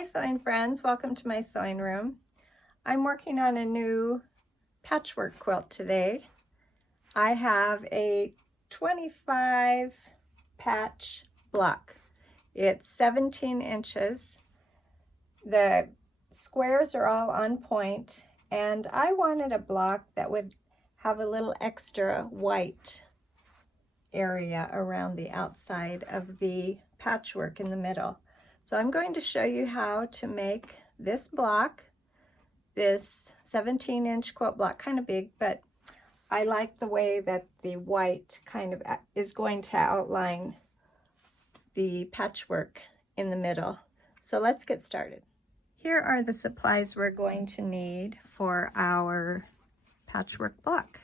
Hi sewing friends, welcome to my sewing room. I'm working on a new patchwork quilt today. I have a 25 patch block. It's 17 inches. The squares are all on point, and I wanted a block that would have a little extra white area around the outside of the patchwork in the middle. So I'm going to show you how to make this block, this 17-inch quilt block, kind of big, but I like the way that the white kind of is going to outline the patchwork in the middle. So let's get started. Here are the supplies we're going to need for our patchwork block.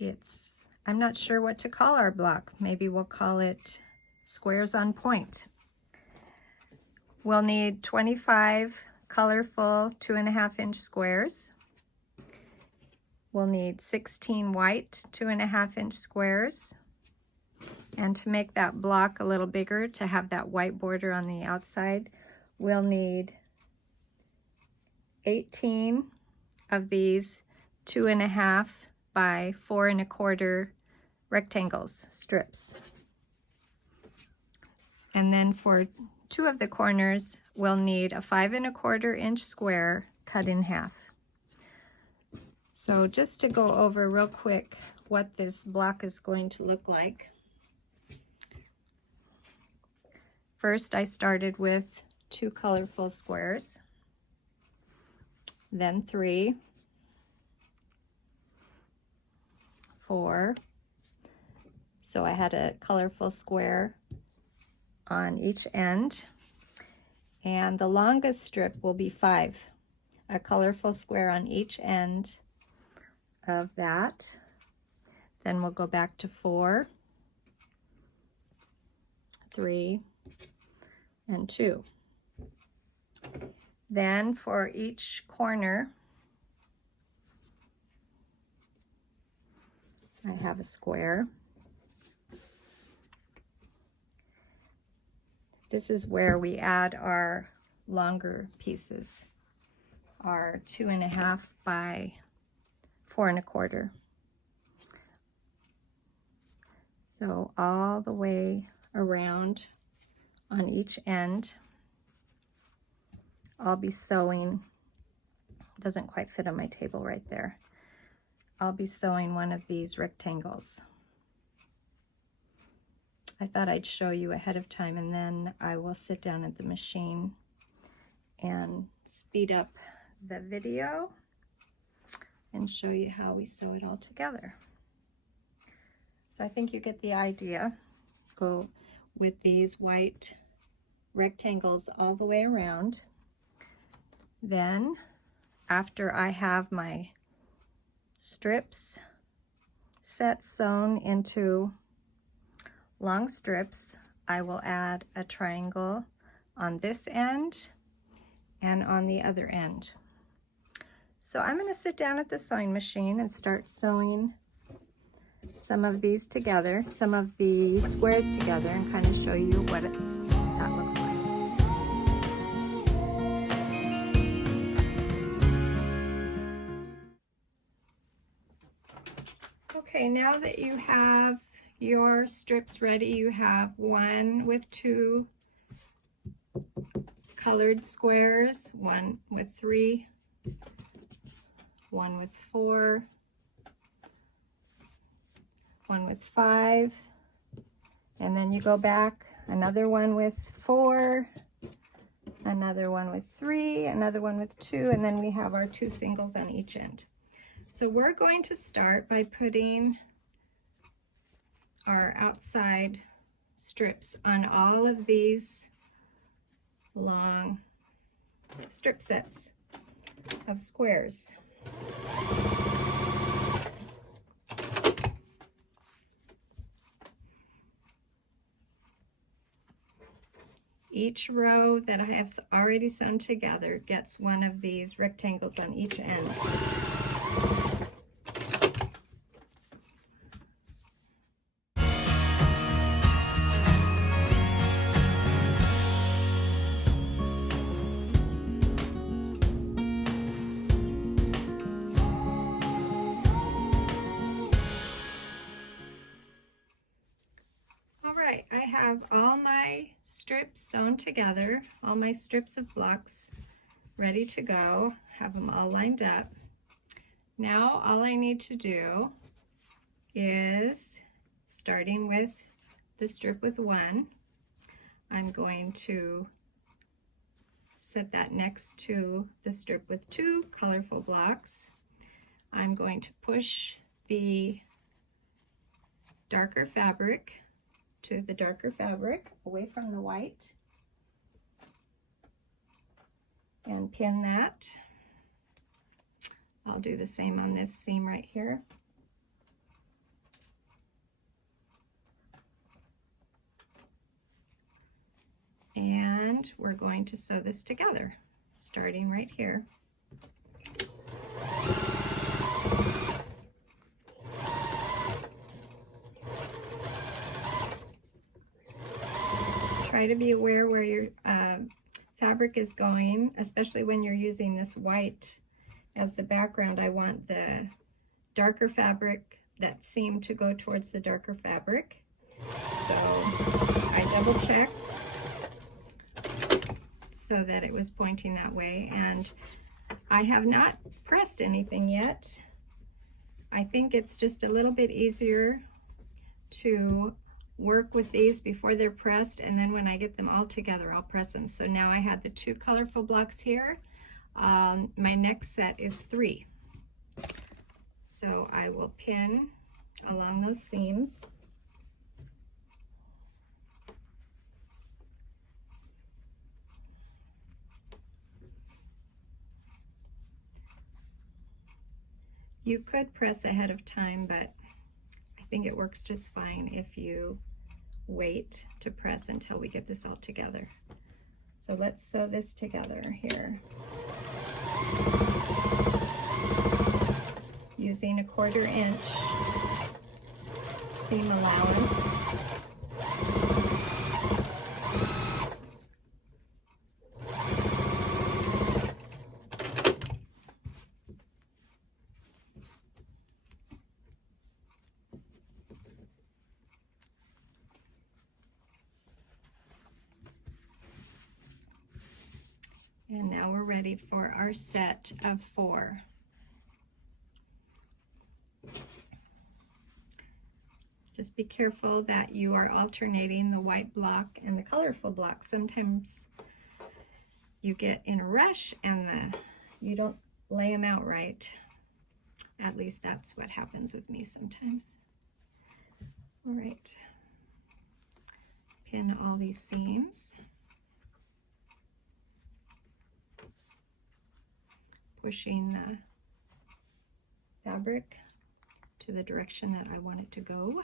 I'm not sure what to call our block. Maybe we'll call it squares on point. We'll need 25 colorful 2.5-inch squares. We'll need 16 white 2.5-inch squares. And to make that block a little bigger, to have that white border on the outside, we'll need 18 of these 2.5 by 4 1/4 rectangles, strips. And then for 2 of the corners, we'll need a 5 1/4-inch square cut in half. So just to go over real quick what this block is going to look like. First, I started with 2 colorful squares, then 3, 4. So I had a colorful square on each end, and the longest strip will be 5, a colorful square on each end of that. Then we'll go back to 4, 3, and 2. Then for each corner, I have a square. This is where we add our longer pieces, our 2.5 by 4 1/4. So all the way around on each end, I'll be sewing, doesn't quite fit on my table right there. I'll be sewing one of these rectangles. I thought I'd show you ahead of time, and then I will sit down at the machine and speed up the video and show you how we sew it all together. So I think you get the idea. Go with these white rectangles all the way around. Then, after I have my strips set sewn into long strips, I will add a triangle on this end and on the other end. So I'm going to sit down at the sewing machine and start sewing some of these together, some of the squares together, and kind of show you what that looks like. Okay, now that you have your strips ready, you have one with 2 colored squares, one with 3, one with 4, one with 5, and then you go back, another one with 4, another one with 3, another one with 2, and then we have our 2 singles on each end. So we're going to start by putting our outside strips on all of these long strip sets of squares. Each row that I have already sewn together gets one of these rectangles on each end. right, I have all my strips sewn together, all my strips of blocks ready to go, have them all lined up. Now all I need to do is, starting with the strip with 1, I'm going to set that next to the strip with 2 colorful blocks. I'm going to push the darker fabric to the darker fabric away from the white and pin that. I'll do the same on this seam right here. And we're going to sew this together, starting right here. Try to be aware where your fabric is going, especially when you're using this white as the background. I want the darker fabric, that seam, to go towards the darker fabric. So I double checked so that it was pointing that way, and I have not pressed anything yet. I think it's just a little bit easier to work with these before they're pressed, and then when I get them all together I'll press them. So now I have the 2 colorful blocks here. My next set is 3. So I will pin along those seams. You could press ahead of time, but I think it works just fine if you wait to press until we get this all together. So let's sew this together here. Using a 1/4 inch seam allowance. And now we're ready for our set of 4. Just be careful that you are alternating the white block and the colorful block. Sometimes you get in a rush and you don't lay them out right. At least that's what happens with me sometimes. All right, pin all these seams. Pushing the fabric to the direction that I want it to go.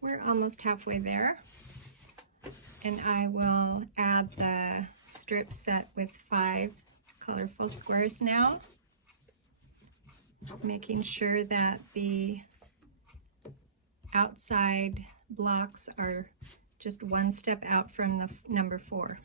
We're almost halfway there, and I will add the strip set with 5 colorful squares now, making sure that the outside blocks are just 1 step out from the number 4.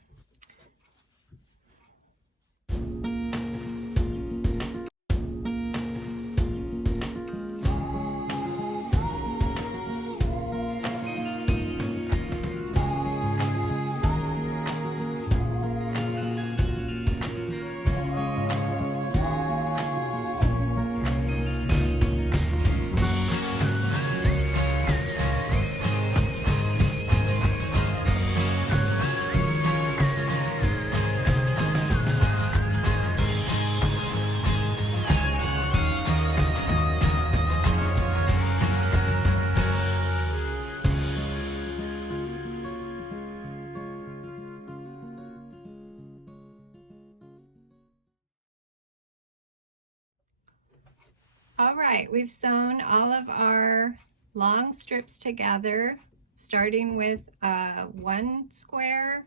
All right, we've sewn all of our long strips together, starting with 1 square,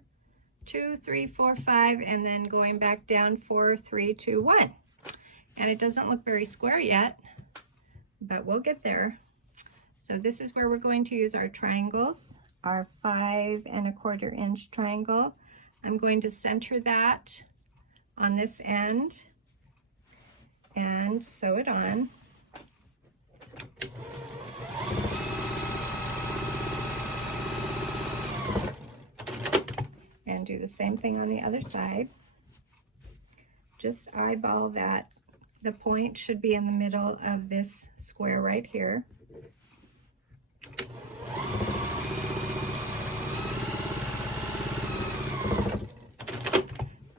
2, 3, 4, 5, and then going back down 4, 3, 2, 1. And it doesn't look very square yet, but we'll get there. So this is where we're going to use our triangles, our 5 1/4 inch triangle. I'm going to center that on this end and sew it on. And do the same thing on the other side. Just eyeball that. The point should be in the middle of this square right here.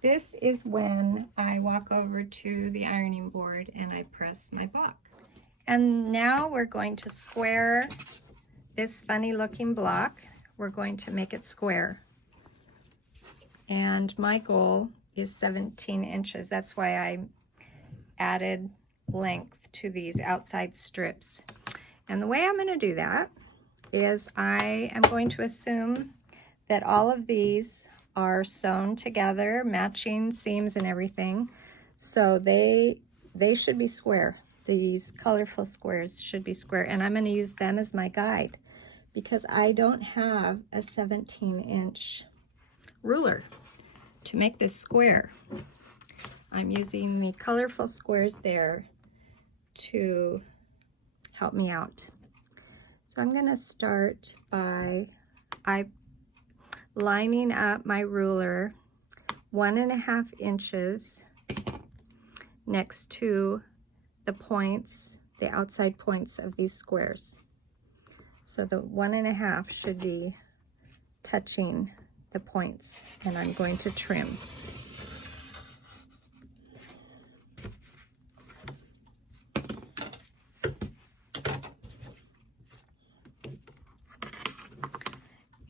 This is when I walk over to the ironing board and I press my block. And now we're going to square this funny looking block. We're going to make it square. And my goal is 17 inches. That's why I added length to these outside strips. And the way I'm going to do that is I am going to assume that all of these are sewn together, matching seams and everything. So they should be square. These colorful squares should be square. And I'm going to use them as my guide because I don't have a 17-inch ruler to make this square. I'm using the colorful squares there to help me out. So I'm going to start by lining up my ruler 1.5 inches next to the points, the outside points of these squares. So the 1.5 should be touching the points, and I'm going to trim.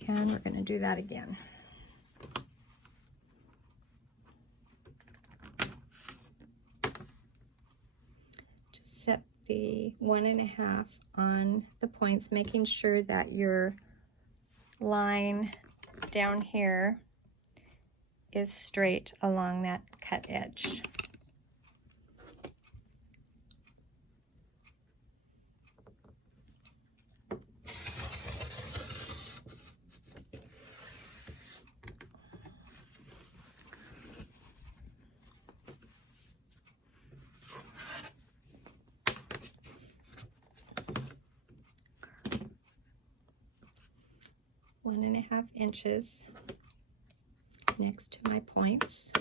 And we're going to do that again. Just set the 1.5 on the points, making sure that your line down here is straight along that cut edge. One and a half inches next to my points.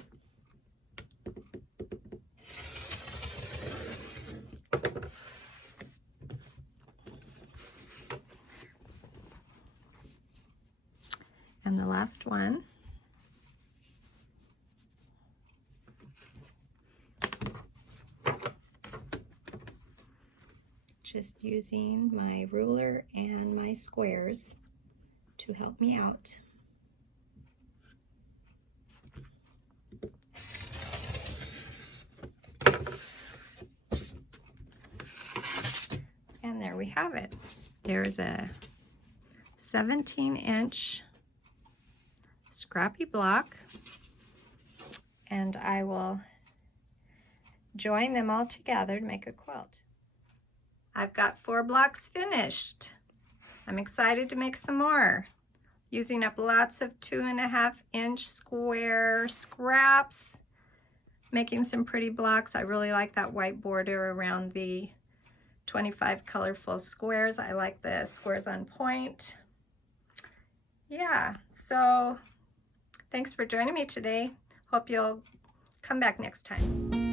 And the last one. Just using my ruler and my squares to help me out. And there we have it. There's a 17-inch scrappy block, and I will join them all together to make a quilt. I've got 4 blocks finished. I'm excited to make some more, using up lots of 2.5-inch square scraps, making some pretty blocks. I really like that white border around the 25 colorful squares. I like the squares on point. Yeah, so thanks for joining me today. Hope you'll come back next time.